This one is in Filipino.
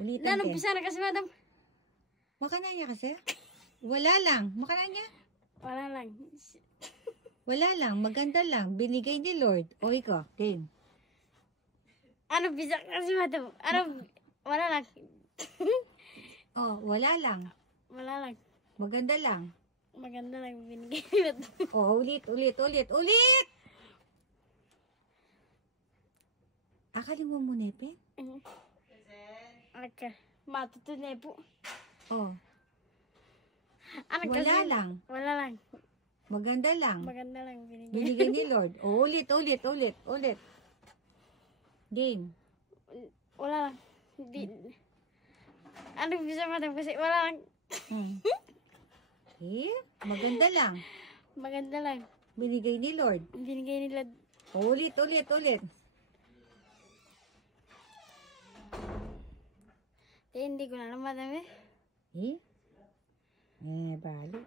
Ulitan Lalo, din. bisa na kasi, madam. Makanan niya kasi? Wala lang. Makanan niya? Wala lang. Wala lang. Maganda lang. Binigay ni Lord. O ikaw, game. Ano, bisa kasi, madam. Ano, wala lang. Oh, wala lang. Wala lang. Maganda lang. Maganda lang binigay nila. Oh, ulit. Ulit! Akalin mo muna, Pen. Okay. Matutunay po. Oh, Ano wala kasi? lang. Wala lang. Maganda lang. Maganda lang binigay. Binigay ni Lord. Oh, ulit. Game. Wala lang. Hindi. Ano bisa, madam? Kasi wala lang. Eh, maganda lang. Maganda lang. Binigay ni Lord. Binigay nila. Oh, ulit. Hindi ko na alam, madam eh. Bali.